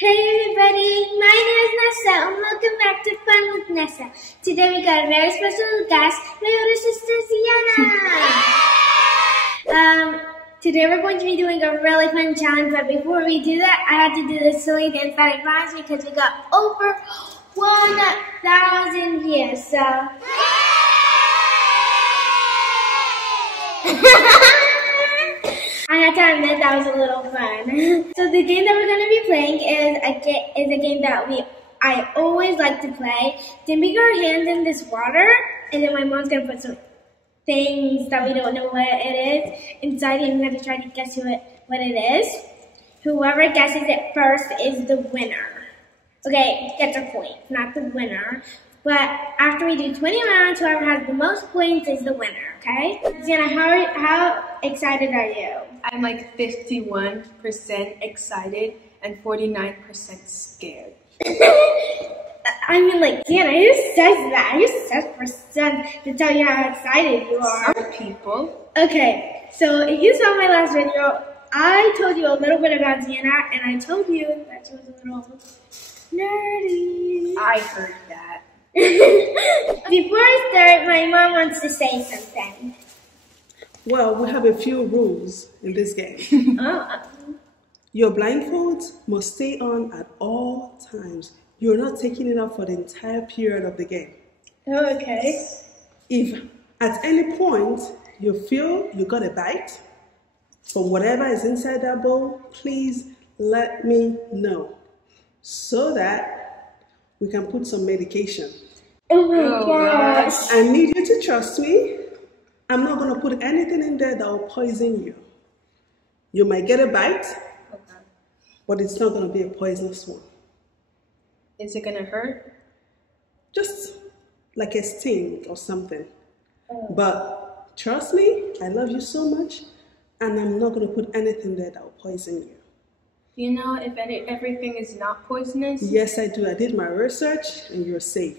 Hey everybody, my name is Neso and welcome back to Fun with Neso. Today we got a very special guest, my older sister Zienna. Today we're going to be doing a really fun challenge, but before we do that, I had to do this silly dance that I promised because we got over 1,000 views, so... I had to admit that was a little fun. So the game that we're going to be playing is a game that I always like to play. Then we get our hands in this water, and then my mom's going to put some things that we don't know what it is inside, and we're going to try to guess what it is. Whoever guesses it first is the winner. Okay, gets a point, not the winner. But after we do 20 rounds, whoever has the most points is the winner, okay? Zienna, how excited are you? I'm like 51% excited and 49% scared. I mean, like, Zienna, who says that? Who says percent to tell you how excited you are? Some people. Okay, so if you saw my last video, I told you a little bit about Zienna, and I told you that she was a little nerdy. I heard that. Before I start, my mom wants to say something. Well, we have a few rules in this game. Your blindfolds must stay on at all times. You're not taking it off for the entire period of the game. Okay. If at any point you feel you got a bite from whatever is inside that bowl, please let me know so that we can put some medication. Oh my gosh. I need you to trust me. I'm not going to put anything in there that will poison you. You might get a bite, but it's not going to be a poisonous one. Is it going to hurt? Just like a sting or something. But trust me, I love you so much, and I'm not going to put anything there that will poison you. Do you know if everything is not poisonous? Yes, I do. I did my research, and you're safe.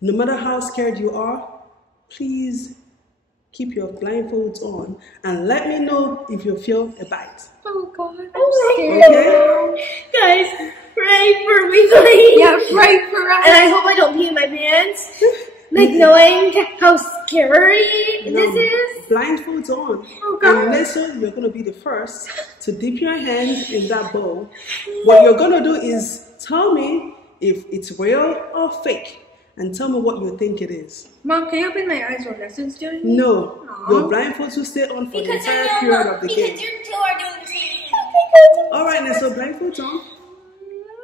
No matter how scared you are, please keep your blindfolds on and let me know if you feel a bite. Oh God, I'm scared. Okay? Guys, pray for me, please. Yeah, pray for us. And I hope I don't pee in my pants. Like knowing how scary this is. Blindfolds on. Oh God. And Neso, you're going to be the first to dip your hand in that bowl. What you're going to do is tell me if it's real or fake. And tell me what you think it is. Mom, can you open my eyes while Neson's doing it? No. Aww. Your blindfolds will stay on for the entire period of the game. Because you two are doing the same. Alright, Neso, blindfolds on.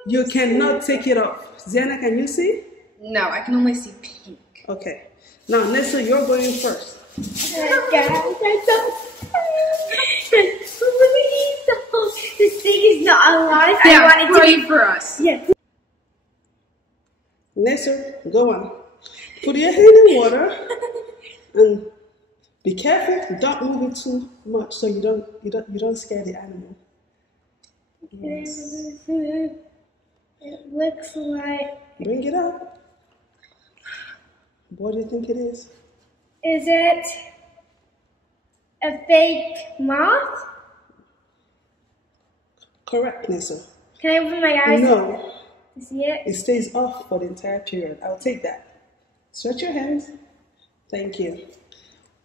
You cannot take it off. Zienna, can you see? No, I can only see pink. Okay. Now, Neso, you're going first. This thing is not alive. Yeah, I wanted to pray for us. Yeah. Neso, go on. Put your hand in water and be careful. Don't move it too much so you don't scare the animal. Yes. It looks like. Bring it up. What do you think it is? Is it a fake moth? Correct, Neso. Can I open my eyes? No. To see it? It stays off for the entire period. I'll take that. Stretch your hands. Thank you.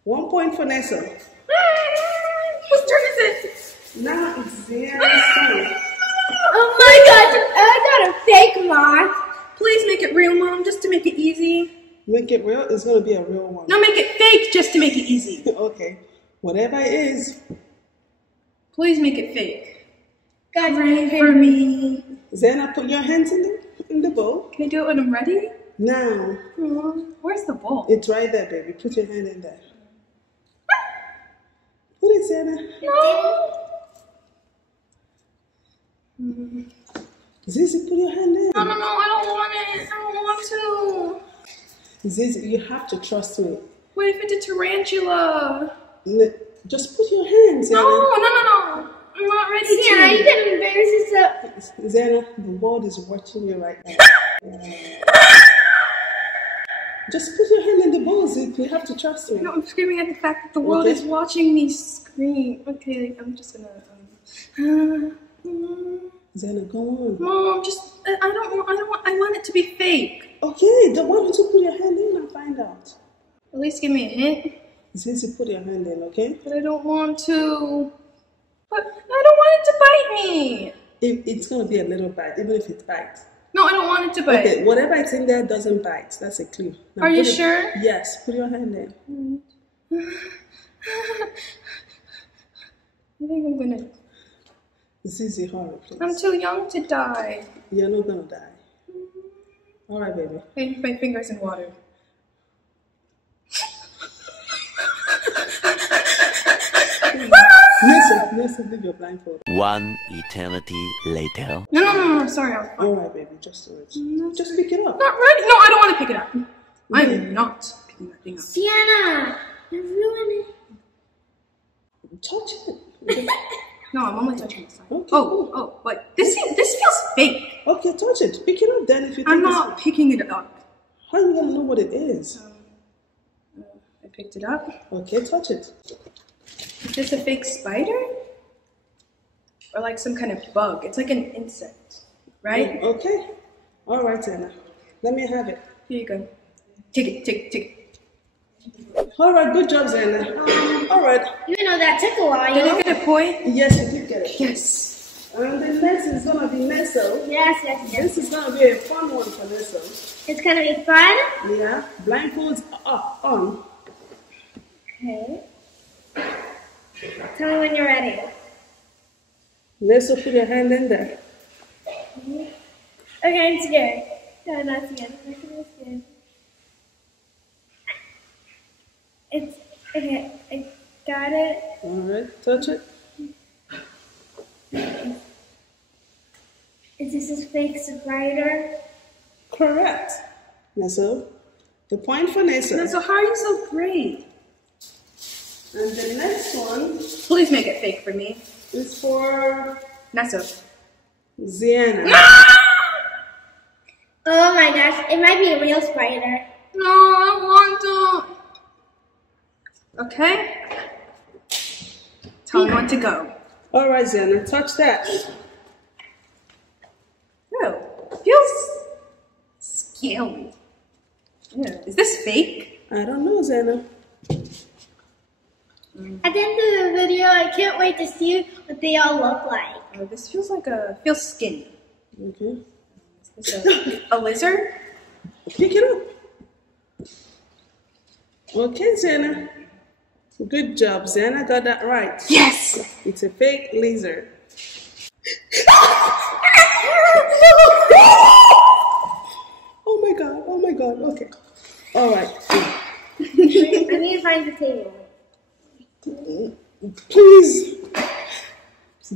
1 point for Neso. Whose turn is it? Now it's Zienna's turn. Oh my gosh! I got a fake moth. Please make it real, Mom, just to make it easy. Make it real? It's going to be a real one. No, make it fake just to make it easy. Okay. Whatever it is. Please make it fake. God, Pray for me. Zienna, put your hands in the bowl. Can I do it when I'm ready? Now. Where's the bowl? It's right there, baby. Put your hand in there. Put it, Zienna. No. Zizi, put your hand in. No, I don't want it. I don't want to. Zizi, you have to trust me. What if it's a tarantula? Just put your hands in. No. I'm not ready to. Yeah, you can embarrass yourself. Zienna, the world is watching you right now. Just put your hand in the bowl, Zip. You have to trust me. No, I'm screaming at the fact that the world is watching me scream. Okay, I'm just gonna. Zienna, go on. Mom, I want it to be fake. Okay, then why don't you put your hand in and find out? At least give me a hint. Since you put your hand in, okay? But I don't want to. But I don't want it to bite me. It's going to be a little bite, even if it bites. No, I don't want it to bite. Okay, whatever it's in there doesn't bite. That's a clue. Now Are you sure? Yes, put your hand in. I think I'm gonna. This is a horror, please. I'm too young to die. You're not going to die. All right, baby. Maybe my fingers in water. Neso, leave your blindfold. One eternity later. No, sorry. All right, baby, just do it. Just pick it up. Not ready. No, I don't want to pick it up. I'm not picking that thing up. Zienna, you're ruining it. Touch it. No, I'm only touching this side. Okay. Oh, but this feels fake. Okay, touch it. Pick it up then if you think I'm not picking it up. How are you going to know what it is? I picked it up. Okay, touch it. Is this a fake spider? Or like some kind of bug? It's like an insect, right? Okay. All right, Zienna. Let me have it. Here you go. Take it. All right, good job, Zienna. All right. Even though that took a while. Did I get a point? Yes, you did get it. Yes. And the next is going to be Neso. Yes. This is going to be a fun one for Neso. It's gonna be fun. Yeah, blindfolds are on. Okay. Tell me when you're ready. Neso, put your hand in there. Okay, I'm scared. No, not scared. I'm not scared. It's okay. I got it. All right, touch it. Is this a fake spider? Correct. Neso, the point for Neso. So how are you so great? And the next one Please make it fake for me. is for Neso. Zienna. Oh my gosh, it might be a real spider. No, I want to. Okay. Tell me when to go. All right, Zienna, touch that. Oh, feels scary. Yeah. Is this fake? I don't know, Zienna. At the end of the video, I can't wait to see what they all look like. Oh, this feels like feels skinny. Okay. Is this a lizard? Pick it up. Okay, Zienna. Good job, Zienna got that right. Yes! It's a fake lizard. Oh my god, okay. All right. I need to find the table. Please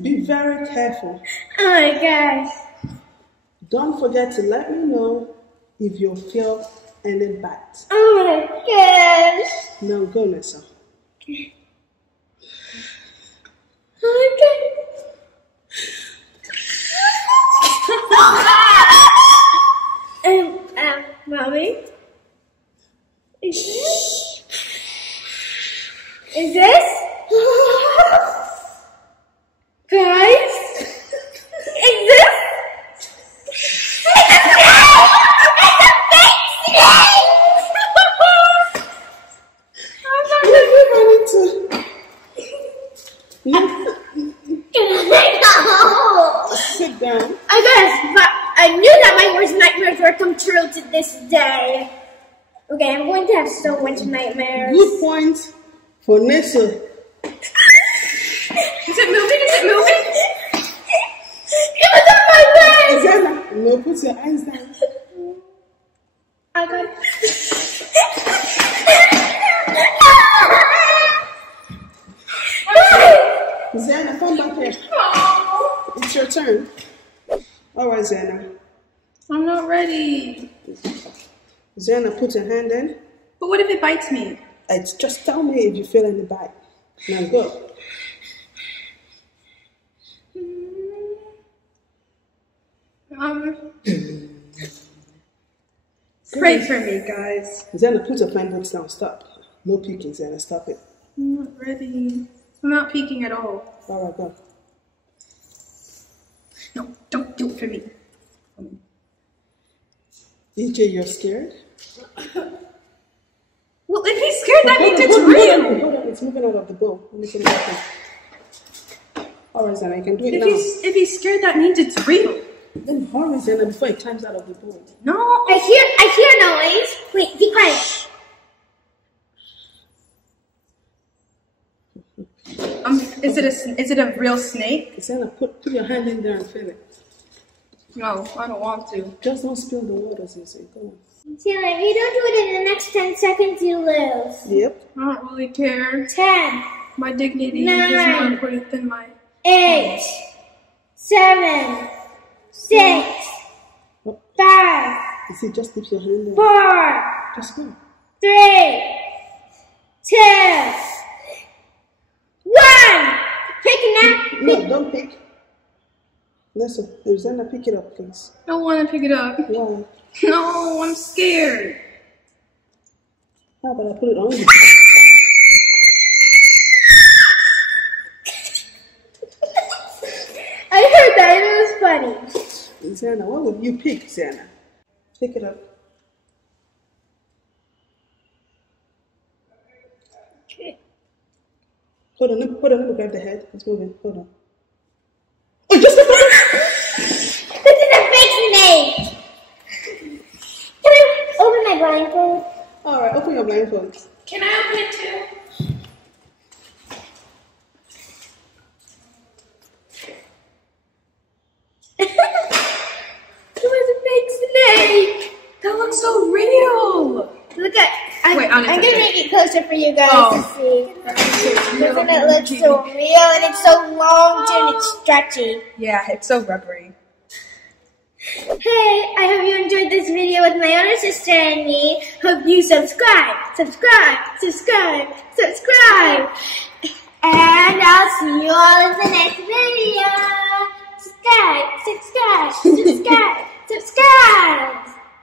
be very careful. Oh my gosh. Don't forget to let me know if you feel any bite. Oh my gosh. Now go, Neso. Okay. Mommy? Is this? Guys? Is this? Sit down. I guess, but I knew that my worst nightmares would come true to this day. Okay, I'm going to have so much nightmares. Good point for Neso. Is it moving? It was on my face! Zienna, no, put your eyes down. I got Zienna, come back here. It's your turn. All right, Zienna. I'm not ready. Zienna, put your hand in. But what if it bites me? It's just tell me if you feel any bite. Now go. Pray for me, guys. Zienna, put your pen books down. Stop. No peeking, Zienna. Stop it. I'm not ready. I'm not peeking at all. All right, go. No, don't do it for me. DJ, you're scared? Well, if he's scared, that means it's real. Hold on, it's moving out of the bowl. Let me get it back. Alright, Zienna, I can do it now. If he's scared, that means it's real. Then hurry, Zienna, before it climbs out of the bowl. No. I hear noise. Wait, be quiet. Is it a real snake? Zienna, put your hand in there and feel it. No, I don't want to. Just don't spill the water, Zienna. Go on. Zienna, if you don't do it in the next 10 seconds, you lose. Yep. I don't really care. 10, My dignity 9, is more important than my... 8, 7, 6, 5, You see, just dip your hand there. 4, Just go. 3, 2, 1. Pick now. No, don't pick. Neso, Zienna, pick it up, please. I don't want to pick it up. Why? No, I'm scared. How about I put it on you? I heard that and it was funny. Zienna, what would you pick, Zienna? Pick it up. Hold on, let me grab the head. It's moving. Hold on. Oh, just a This is a fake snake. Can I open my blindfold? Alright, open your blindfold. Can I open it too? It was a fake snake. That looks so real. Look at. I'm Wait, gonna make it closer for you guys Oh. to see. Doesn't it look so real? And it's so long too, and it's stretchy. Yeah, it's so rubbery. Hey, I hope you enjoyed this video with my older sister and me. Hope you subscribe. And I'll see you all in the next video.